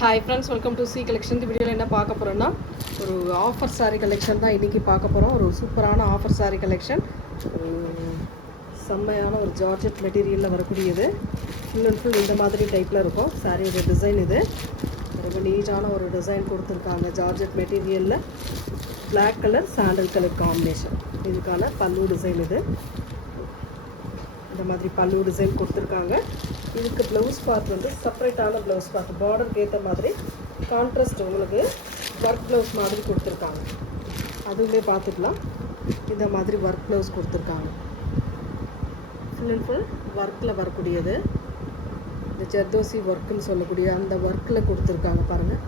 Hi friends, welcome to C collection. இந்த வீடியோவில் என்ன பார்க்க போகிறோன்னா, ஒரு ஆஃபர் சாரீ கலெக்ஷன் தான் இன்றைக்கி பார்க்க போகிறோம். ஒரு சூப்பரான ஆஃபர் சாரீ கலெக்ஷன். செம்மையான ஒரு ஜார்ஜெட் மெட்டீரியலில் வரக்கூடியது. ஃபுல் அண்ட் ஃபுல் இந்த மாதிரி டைப்பில் இருக்கும் சாரியோட டிசைன். இது ரொம்ப நீட்டான ஒரு டிசைன் கொடுத்துருக்காங்க. ஜார்ஜெட் மெட்டீரியலில் black colour sandal colour combination. இதுக்கான பல்லு டிசைன். இது இந்த மாதிரி பல்லு டிசைன் கொடுத்துருக்காங்க. இதுக்கு ப்ளவுஸ் பார்ட் வந்து செப்பரேட்டான ப்ளவுஸ் பார்ட், பார்டருக்கு ஏற்ற மாதிரி கான்ட்ராஸ்ட் உங்களுக்கு ஒர்க் ப்ளவுஸ் மாதிரி கொடுத்துருக்காங்க. அதுவுமே பார்த்துக்கலாம். இந்த மாதிரி ஒர்க் ப்ளவுஸ் கொடுத்துருக்காங்க. ஃபுல் அண்ட் ஃபுல் ஒர்க்கில் வரக்கூடியது. இந்த ஜர்தோசி ஒர்க்குன்னு சொல்லக்கூடிய அந்த ஒர்க்கில் கொடுத்துருக்காங்க பாருங்கள்.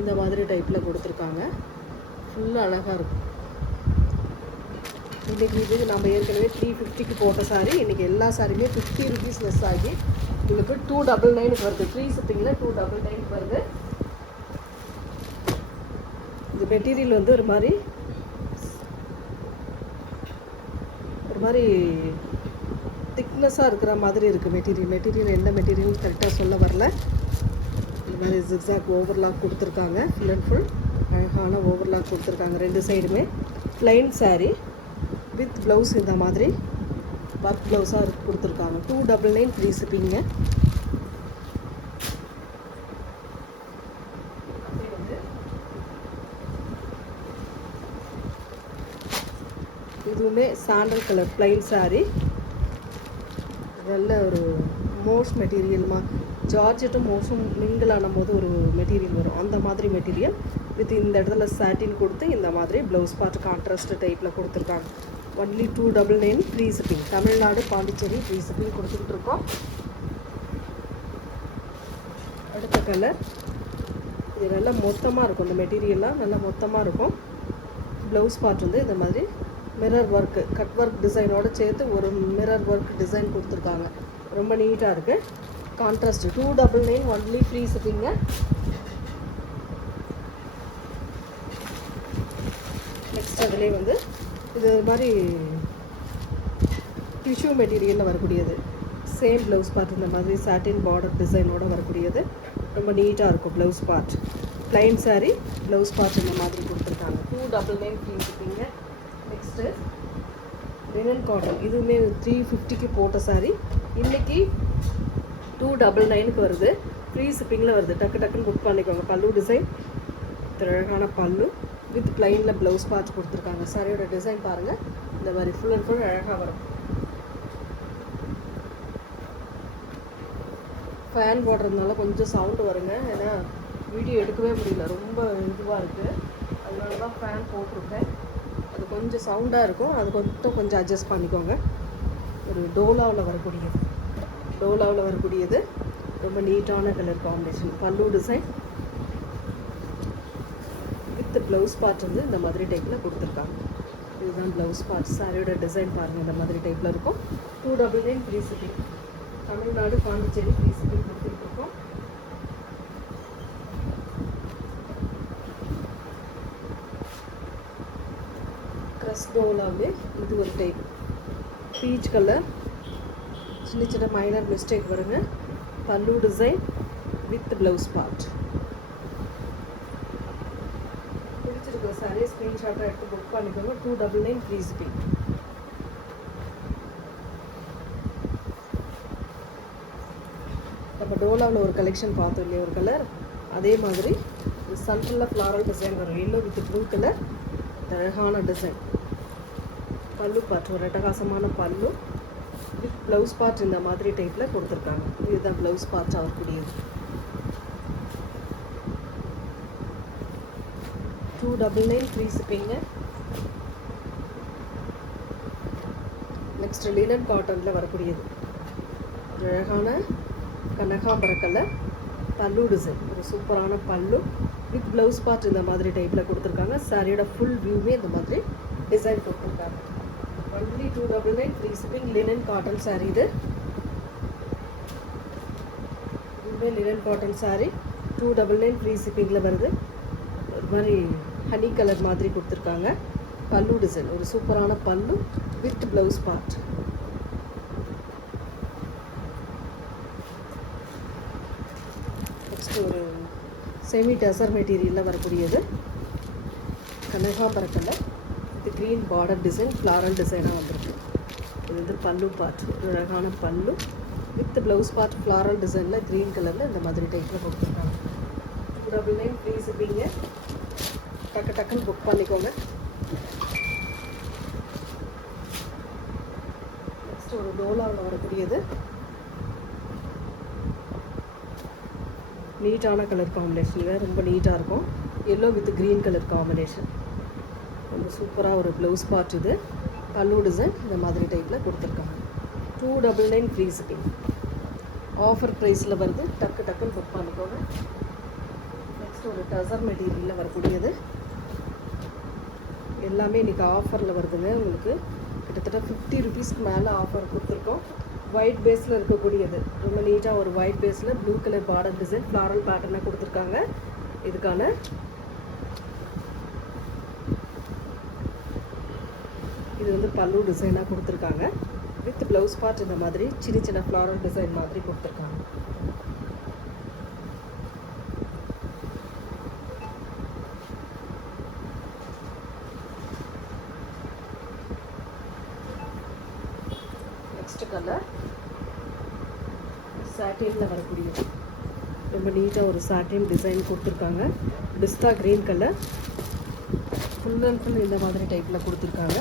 இந்த மாதிரி டைப்பில் கொடுத்துருக்காங்க. ஃபுல்லாக அழகாக இருக்கும். இன்றைக்கி இது நம்ம ஏற்கனவே 350க்கு போட்ட சாரீ. இன்றைக்கி எல்லா சாரியுமே 50 ருபீஸ் லெஸ் ஆகி உங்களுக்கு 299 வருது. ஃப்ரீ ஷிப்பிங்கில் 299 வருது. இந்த மெட்டீரியல் வந்து ஒரு மாதிரி திக்னஸாக இருக்கிற மாதிரி இருக்குது. மெட்டீரியல் எந்த மெட்டீரியல் கரெக்டாக சொல்ல வரல. இந்த மாதிரி ஜிக்ஸாக் ஓவர்லாக் கொடுத்துருக்காங்க. ஃபுல் அண்ட் ஃபுல் அழகான ஓவர்லாக் கொடுத்துருக்காங்க. ரெண்டு சைடுமே ப்ளைன் சாரீ வித் ப்ளவுஸ் இந்த மாதிரி ஒர்க் ப்ளவுஸாக கொடுத்துருக்காங்க. 299 ஃப்ரீ ஷிப்பிங்க. இதுவுமே சாண்டல் கலர் ப்ளைன் சாரீ. நல்ல ஒரு மோஸ் மெட்டீரியல்மா, ஜார்ஜெட்டும் மோஸும் மிங்கிள் ஆனும் போது ஒரு மெட்டீரியல் வரும். அந்த மாதிரி மெட்டீரியல் வித் இந்த இடத்துல சாட்டின் கொடுத்து இந்த மாதிரி ப்ளவுஸ் பார்ட் கான்ட்ராஸ்ட் டைப்பில் கொடுத்துருக்காங்க. Only 299 free shipping. Tamil Nadu, Pondicherry free shipping கொடுத்துக்கிட்டு இருக்கோம். அடுத்த கலர் இது நல்லா மொத்தமாக இருக்கும். இந்த மெட்டீரியல்லாம் நல்லா மொத்தமாக இருக்கும். ப்ளவுஸ் பார்ட் வந்து இந்த மாதிரி மிரர் ஒர்க்கு, கட் ஒர்க் டிசைனோடு சேர்த்து ஒரு மிரர் ஒர்க் டிசைன் கொடுத்துருக்காங்க. ரொம்ப நீட்டாக இருக்குது. கான்ட்ராஸ்ட் 299 ஒன்லி ஃப்ரீ ஷிப்பிங்க. நெக்ஸ்ட் அதிலே வந்து இது மாதிரி டிஷ்யூ மெட்டீரியலில் வரக்கூடியது. சேம் ப்ளவுஸ் பார்ட் இந்த மாதிரி சாட்டின் பார்டர் டிசைனோடு வரக்கூடியது. ரொம்ப நீட்டாக இருக்கும் blouse part. Plain sari blouse part இந்த மாதிரி கொடுத்துருக்காங்க. 299 ஃப்ரீ ஷிப்பிங்க. Next linen cotton. இதுவுமே 350க்கு போட்ட சாரீ. இன்றைக்கி 299க்கு வருது. ஃப்ரீ ஷிப்பிங்கில் வருது. டக்குன்னு புக் பண்ணிக்கோங்க. பல்லு டிசைன் அழகான பல்லு வித் ப்ளைனில் ப்ளவுஸ் பார்ட் கொடுத்துருக்காங்க. சாரியோட டிசைன் பாருங்கள். இந்த மாதிரி ஃபுல் அண்ட் ஃபுல் அழகாக வரும். ஃபேன் போடுறதுனால கொஞ்சம் சவுண்டு வருங்க. ஏன்னா வீடியோ எடுக்கவே முடியல, ரொம்ப இதுவாக இருக்குது. அதனால தான் ஃபேன் போட்டிருக்கேன். அது கொஞ்சம் சவுண்டாக இருக்கும். அது கொஞ்சம் அட்ஜஸ்ட் பண்ணிக்கோங்க. ஒரு டோலாவில் வரக்கூடியது ரொம்ப நீட்டான colour combination. Pallu design with blouse part வந்து இந்த மாதிரி டைப்பில் கொடுத்துருக்காங்க. இதுதான் ப்ளவுஸ் பார்ட். சாரியோட டிசைன் பாருங்கள். இந்த மாதிரி டைப்பில் இருக்கும். 299 free shipping. Tamil Nadu, Pondicherry free shipping கொடுத்துருக்கோம். க்ரஸ் டோலாவே இது ஒரு டைப். Peach colour. சின்ன மைனர் மிஸ்டேக் வருங்க. பல்லு டிசைன் வித் ப்ளவுஸ் பார்ட். பிடிச்சிருக்கிற சாரியை ஸ்க்ரீன்ஷாட்டாக எடுத்து புக் பண்ணிக்கோங்க. 299 ஃப்ரீ ஷிப்பிங். நம்ம டோலாவில் ஒரு கலெக்ஷன் பார்த்தோம் இல்லையா, ஒரு கலர். அதே மாதிரி சன்ஃபில் ஃப்ளாரல் டிசைன் வரும். Yellow with blue colour. அழகான டிசைன். பல்லு பார்ட் ஒரு அட்டகாசமான பல்லு வித் ப்ளவுஸ் பார்ட் இந்த மாதிரி டைப்பில் கொடுத்துருக்காங்க. இதுதான் ப்ளவுஸ் பார்ட் வரக்கூடியது. 299 ஃப்ரீ ஷிப்பிங்க. நெக்ஸ்ட் லினன் காட்டனில் வரக்கூடியது. அழகான கனகாம்பர கலர் பல்லு டிசைன். ஒரு சூப்பரான பல்லு வித் ப்ளவுஸ் பார்ட் இந்த மாதிரி டைப்பில் கொடுத்துருக்காங்க. சாரியோட ஃபுல் வியூவே இந்த மாதிரி டிசைன் கொடுத்துருக்காங்க. Only 299 free shipping. Linen cotton sari. இதுவே லினன் காட்டன் சாரீ 299 ஃப்ரீ ஷிப்பிங்கில் வருது. ஒரு மாதிரி ஹனி கலர் மாதிரி கொடுத்துருக்காங்க. பல்லு டிசைன் ஒரு சூப்பரான பல்லு வித் ப்ளவுஸ் பார்ட். நெக்ஸ்ட் ஒரு செமி டசர் மெட்டீரியலில் வரக்கூடியது. கனகாம்பர கலர், இது க்ரீன் பார்டர் டிசைன், ஃப்ளாரல் டிசைனாக வந்திருக்கு. இது வந்து பல்லு பார்ட், ஒரு அழகான பல்லு வித் ப்ளவுஸ் பார்ட் ஃப்ளாரல் டிசைனில் க்ரீன் கலரில் இந்த மாதிரி டைப்பில் கொடுத்துருக்காங்க. 299 ஃப்ரீ ஷிப்பிங்க. டக்கு டக்குன்னு புக் பண்ணிக்கோங்க. நெக்ஸ்ட் ஒரு டோலாவில் வரக்கூடியது. நீட்டான கலர் காம்பினேஷனில் ரொம்ப நீட்டாக இருக்கும். Yellow with green colour combination. ரொம்ப சூப்பராக ஒரு ப்ளவுஸ் பார்ட். இது பல்லு டிசைன் இந்த மாதிரி டைப்பில் கொடுத்துருக்காங்க. 299 ஃப்ரீ ஷிப்பிங். ஆஃபர் ப்ரைஸில் வருது. டக்கு டக்குன்னு புக் பண்ணிக்கோங்க. நெக்ஸ்ட் ஒரு டசர் மெட்டீரியலில் வரக்கூடியது. எல்லாமே இன்றைக்கி ஆஃபரில் வருதுங்க. உங்களுக்கு கிட்டத்தட்ட 50 ருபீஸ்க்கு மேலே ஆஃபர் கொடுத்துருக்கோம். ஒயிட் பேஸில் இருக்கக்கூடியது. ரொம்ப நீட்டாக ஒரு ஒயிட் பேஸில் blue colour border design floral பேட்டர்னாக கொடுத்துருக்காங்க. இதுக்கான இது வந்து பல்லு டிசைனாக கொடுத்துருக்காங்க. வித் ப்ளவுஸ் பார்ட் இந்த மாதிரி சின்ன சின்ன ஃப்ளாரல் டிசைன் மாதிரி கொடுத்துருக்காங்க. நெக்ஸ்ட் கலர் சாட்டினில் வரக்கூடியது. ரொம்ப நீட்டாக ஒரு சாட்டின் டிசைன் கொடுத்துருக்காங்க. பிஸ்தா green colour, full and full இந்த மாதிரி டைப்பில் கொடுத்துருக்காங்க.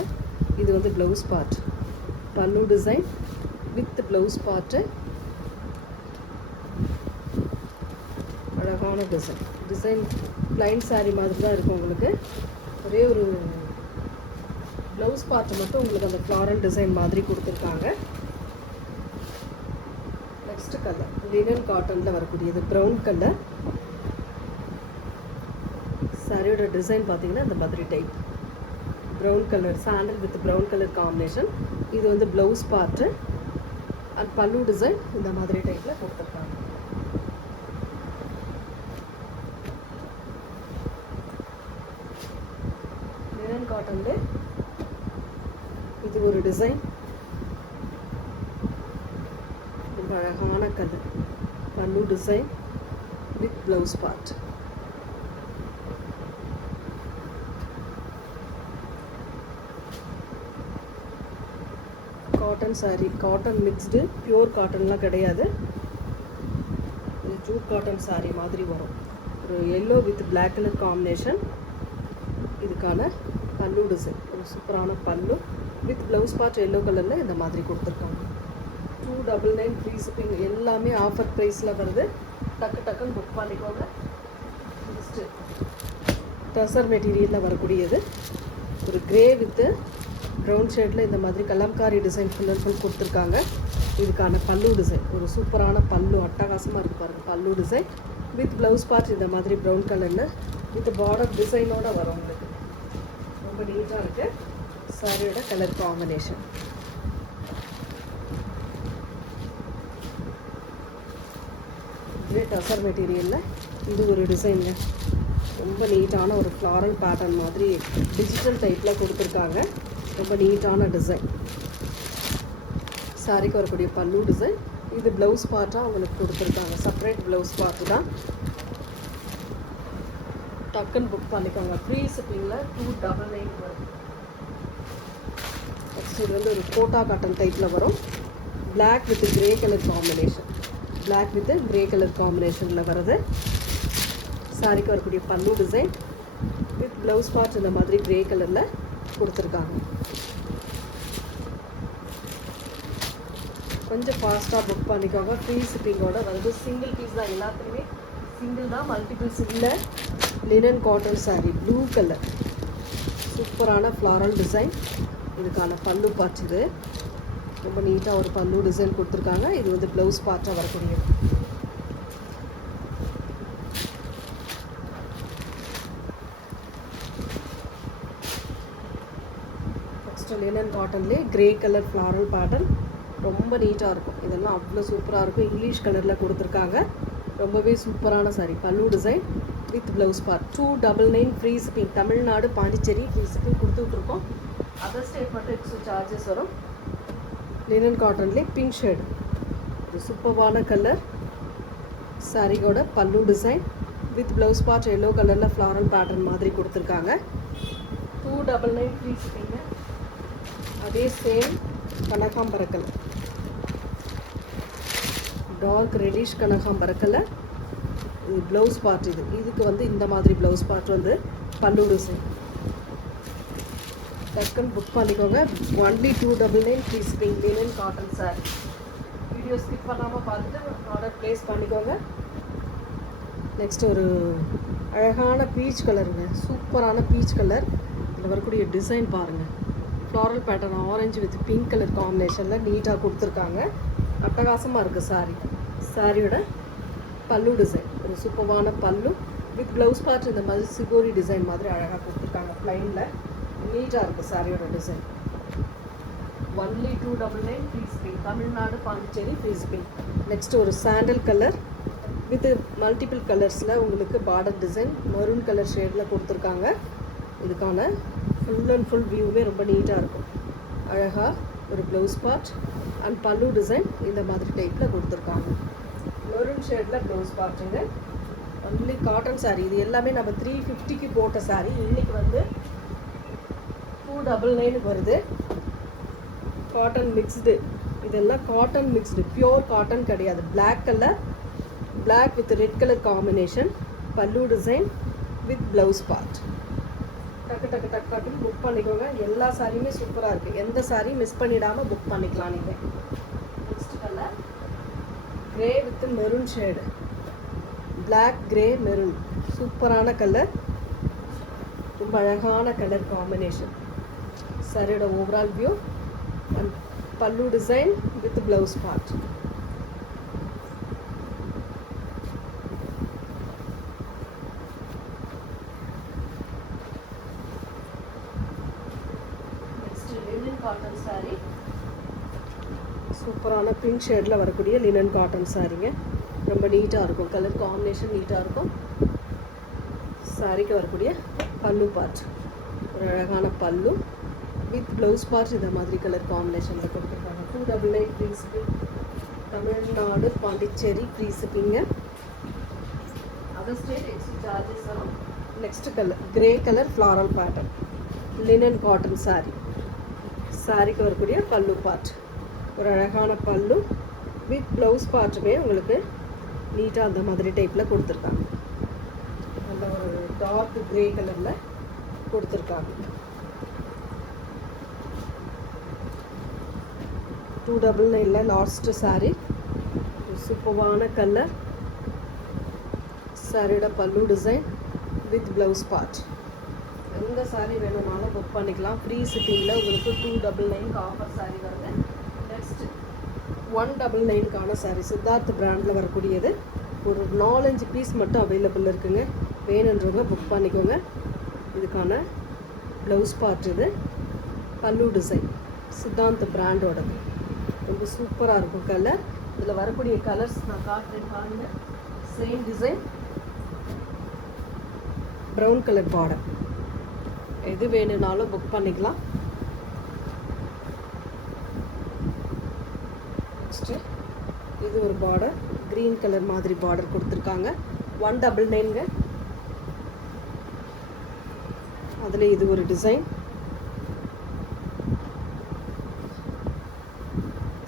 இது வந்து blouse part, pallu design with blouse part. அழகான டிசைன் ப்ளைன் சாரீ மாதிரி தான் இருக்கும். உங்களுக்கு ஒரே ஒரு ப்ளவுஸ் பார்ட்டு மட்டும் உங்களுக்கு அந்த ஃப்ளாரல் டிசைன் மாதிரி கொடுத்துருக்காங்க. நெக்ஸ்ட் கலர் லினன் காட்டனில் வரக்கூடியது. ப்ரௌன் கலர் சாரியோட டிசைன் பார்த்தீங்கன்னா இந்த மாதிரி type. Brown colour sandal with brown colour combination. இது வந்து blouse part and pallu design இந்த மாதிரி டைப்பில் கொடுத்துருக்காங்க. லினன் காட்டனில் இது ஒரு டிசைன். ரொம்ப அழகான colour, pallu design with blouse part. Cotton sari, cotton mixed, pure காட்டன்லாம் கிடையாது. இது ஜூட் காட்டன் சாரீ மாதிரி வரும். ஒரு yellow with black colour combination. இதுக்கான பல்லு டிசைன், ஒரு சூப்பரான பல்லு வித் ப்ளவுஸ் பார்ட் எல்லோ கலரில் இந்த மாதிரி கொடுத்துருக்காங்க. 299 ஃப்ரீ ஷிப்பிங். எல்லாமே ஆஃபர் ப்ரைஸில் வருது. டக்கு டக்குன்னு புக் பண்ணிக்கோங்க. நெக்ஸ்ட்டு டசர் மெட்டீரியலில் வரக்கூடியது. ஒரு க்ரே வித்து ப்ரௌன் ஷேடில் இந்த மாதிரி Kalamkari design full and full கொடுத்துருக்காங்க. இதுக்கான பல்லு டிசைன், ஒரு சூப்பரான பல்லு, அட்டகாசமாக இருக்குது பாருங்கள். பல்லு டிசைன் வித் ப்ளவுஸ் பார்ட் இந்த மாதிரி ப்ரௌன் கலரில் வித் பார்டர் டிசைனோடு வரும். உங்களுக்கு ரொம்ப நீட்டாக இருக்குது சாரியோட கலர் காம்பினேஷன். இதே டசர் மெட்டீரியலில் இது ஒரு டிசைனுங்க. ரொம்ப நீட்டான ஒரு ஃப்ளாரல் பேட்டர்ன் மாதிரி டிஜிட்டல் டைப்பில் கொடுத்துருக்காங்க. ரொம்ப நீட்டான டிசைன். சாரிக்கு வரக்கூடிய பல்லு டிசைன். இது ப்ளவுஸ் பார்ட்டாக அவங்களுக்கு கொடுத்துருக்காங்க. செப்பரேட் ப்ளவுஸ் பார்ட்டு தான். டக்குன்னு புக் பண்ணிக்கோங்க. ஃப்ரீ ஷிப்பிங்கில் 299 வரும். நெக்ஸ்ட் இது வந்து ஒரு கோட்டா காட்டன் டைப்பில் வரும். Black with grey colour combination. Black with grey colour காம்பினேஷனில் வருது. சாரிக்கு வரக்கூடிய பல்லு டிசைன் வித் ப்ளவுஸ் பார்ட் இந்த மாதிரி கிரே கலரில் கொடுத்துருக்காங்க. கொஞ்சம் ஃபாஸ்ட்டாக புக் பண்ணிக்கோங்க. ஃப்ரீ ஷிப்பிங்கோட வந்து சிங்கிள் பீஸ் தான். எல்லாத்துலேயுமே சிங்கிள் தான், மல்டிபிள்ஸ் இல்லை. Linen cotton sari, blue colour, சூப்பரான ஃப்ளாரல் டிசைன். இதுக்கான பல்லு பார்ட். இது ரொம்ப நீட்டாக ஒரு பல்லு டிசைன் கொடுத்துருக்காங்க. இது வந்து ப்ளவுஸ் பார்ட்டாக வரக்கூடியது. நெக்ஸ்ட் லினன் காட்டன்லேயே கிரே கலர் ஃப்ளாரல் பேட்டர்ன். ரொம்ப நீட்டாக இருக்கும். இதெல்லாம் அவ்வளோ சூப்பராக இருக்கும். இங்கிலீஷ் கலரில் கொடுத்துருக்காங்க. ரொம்பவே சூப்பரான sari. Pallu design with blouse part. 299 free shipping. Tamil Nadu Pondicherry free shipping கொடுத்துட்ருக்கோம். அதர் ஸ்டேட் மட்டும் எக்ஸ்ட்ரா சார்ஜஸ் வரும். லினன் காட்டன்லேயே பிங்க் ஷேடு, ஒரு சூப்பரான கலர். சாரியோட pallu design with blouse part yellow கலரில் ஃப்ளாரல் பேட்டர்ன் மாதிரி கொடுத்துருக்காங்க. 299 ஃப்ரீ ஷிப்பிங்க. அதே சேம் கனகாம்பர கலர், டார்க் ரெடிஷ் கனகாம்பர கலர். இது ப்ளவுஸ் பார்ட். இதுக்கு வந்து இந்த மாதிரி ப்ளவுஸ் பார்ட் வந்து பல்லு டிசைன். டக்குன்னு புக் பண்ணிக்கோங்க. Only 299 free shipping. Linen cotton sorry. Video skip பண்ணாமல் பார்த்துட்டு ஆர்டர் ப்ளேஸ் பண்ணிக்கோங்க. நெக்ஸ்ட் ஒரு அழகான பீச் கலருங்க, சூப்பரான பீச் கலர். இதில் வரக்கூடிய டிசைன் பாருங்கள். Floral pattern orange with pink colour காம்பினேஷனில் நீட்டாக கொடுத்துருக்காங்க. அட்டகாசமாக இருக்குது சாரீ. சாரியோட பல்லு டிசைன் ஒரு சூப்பரான பல்லு வித் ப்ளவுஸ் பார்ட் இந்த மாதிரி சிகோரி டிசைன் மாதிரி அழகாக கொடுத்துருக்காங்க. ப்ளைனில் நீட்டாக இருக்குது சாரியோட design. Only 299 free shipping. Tamil Nadu, Pondicherry free shipping. Next ஒரு சாண்டல் கலர் வித் மல்டிபிள் கலர்ஸில் உங்களுக்கு பார்டர் டிசைன் மெரூன் கலர் ஷேடில் கொடுத்துருக்காங்க. இதுக்கான ஃபுல் அண்ட் ஃபுல் வியூவே ரொம்ப நீட்டாக இருக்கும். அழகாக ஒரு blouse part and pallu design இந்த மாதிரி டைப்பில் கொடுத்துருக்காங்க. மெரூன் ஷேடில் ப்ளவுஸ் பார்ட்டுங்க. Only cotton sari. இது எல்லாமே நம்ம 350க்கு போட்ட சாரீ. இன்றைக்கி வந்து 299 வருது. Cotton mixed. இதெல்லாம் காட்டன் மிக்ஸ்டு, பியோர் காட்டன் கிடையாது. Black colour, black with red colour combination, pallu design with blouse part. டக்கு டக்கு டக்கு டக்குன்னு புக் பண்ணிக்கோங்க. எல்லா சாரியுமே சூப்பராக இருக்குது. எந்த சாரி மிஸ் பண்ணிடாமல் புக் பண்ணிக்கலாம் நீங்கள். Next colour grey with maroon shade. Black, grey, maroon சூப்பரான கலர். ரொம்ப அழகான கலர் காம்பினேஷன். சாரியோட overall view and pallu design with blouse part. Cotton sari. சூப்பரான பிங்க் ஷேடில் வரக்கூடிய லினன் காட்டன் சாரீங்க. ரொம்ப நீட்டாக இருக்கும். கலர் காம்பினேஷன் நீட்டாக இருக்கும். சாரீக்கு வரக்கூடிய பல்லு பார்ட் ஒரு அழகான பல்லு வித் ப்ளவுஸ் பார்ட் இந்த மாதிரி கலர் காம்பினேஷனில் கொடுத்துருக்காங்க. 299 free shipping. Tamil Nadu, Pondicherry free ஷிப்பிங்க. அதர் ஸ்டேட் எக்ஸ்ட்ரா சார்ஜஸ் வரும். Next colour grey colour floral pattern linen cotton sari. சாரிக்கு வரக்கூடிய பல்லு பார்ட் ஒரு அழகான பல்லு வித் ப்ளவுஸ் பார்ட்டுமே உங்களுக்கு நீட்டாக அந்த மாதிரி டைப்பில் கொடுத்துருக்காங்க. நல்ல ஒரு டார்க் கிரே கலரில் கொடுத்துருக்காங்க. 299 லாஸ்ட்டு சாரீ. சூப்பரான கலர். சாரியோட pallu design with blouse part. எந்த சாரீ வேணும்னாலும் புக் பண்ணிக்கலாம். ஃப்ரீ ஷிப்பிங்கில் உங்களுக்கு 299க்கு ஆஃபர் சாரீ வருது. நெக்ஸ்ட் 199க்கான சாரீ சித்தார்த் பிராண்டில் வரக்கூடியது. ஒரு 4-5 பீஸ் மட்டும் அவைலபிள் இருக்குங்க. வேணுன்றவங்க புக் பண்ணிக்கோங்க. இதுக்கான ப்ளவுஸ் பார்ட் இது. பல்லு டிசைன் சித்தார்த் பிராண்டோடது. ரொம்ப சூப்பராக இருக்கும் கலர். இதில் வரக்கூடிய கலர்ஸ் நான் காட்டுறேன் பாருங்க. Same design, brown colour border. எது வேணும்னாலும் புக் பண்ணிக்கலாம். நெக்ஸ்ட்டு இது ஒரு பார்டர், க்ரீன் கலர் மாதிரி பார்டர் கொடுத்துருக்காங்க. 199ங்க. அதில் இது ஒரு டிசைன்.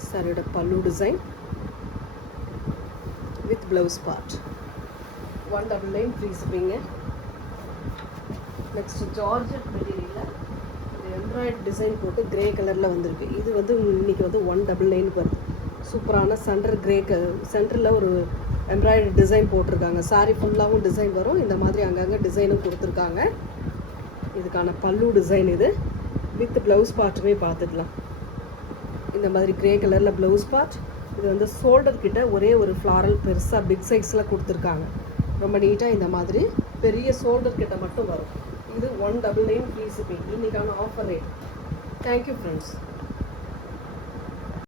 சாரியோட pallu design with blouse part. 199 free ஷிப்பிங்க. நெக்ஸ்ட் ஜார்ஜெட் மெட்டீரியலில் இந்த எம்ப்ராய்டரி டிசைன் போட்டு கிரே கலரில் வந்திருக்கு. இது வந்து இன்றைக்கி வந்து 199 வருது. சூப்பரான சென்டரில் ஒரு எம்ப்ராய்டரி டிசைன் போட்டிருக்காங்க. சாரீ ஃபுல்லாகவும் டிசைன் வரும். இந்த மாதிரி அங்கங்கே டிசைனும் கொடுத்துருக்காங்க. இதுக்கான பல்லு டிசைன் இது வித் ப்ளவுஸ் பார்ட்டுமே பார்த்துக்கலாம். இந்த மாதிரி கிரே கலரில் ப்ளவுஸ் பார்ட். இது வந்து ஷோல்டர் கிட்ட ஒரே ஒரு ஃப்ளாரல் பெருசாக பிக் சைஸில் கொடுத்துருக்காங்க. ரொம்ப நீட்டாக இந்த மாதிரி பெரிய ஷோல்டர் கிட்ட மட்டும் வரும். இது 199 ஃப்ரீ ஷிப்பிங். இன்றைக்கான ஆஃபர் ரேட். Thank you friends.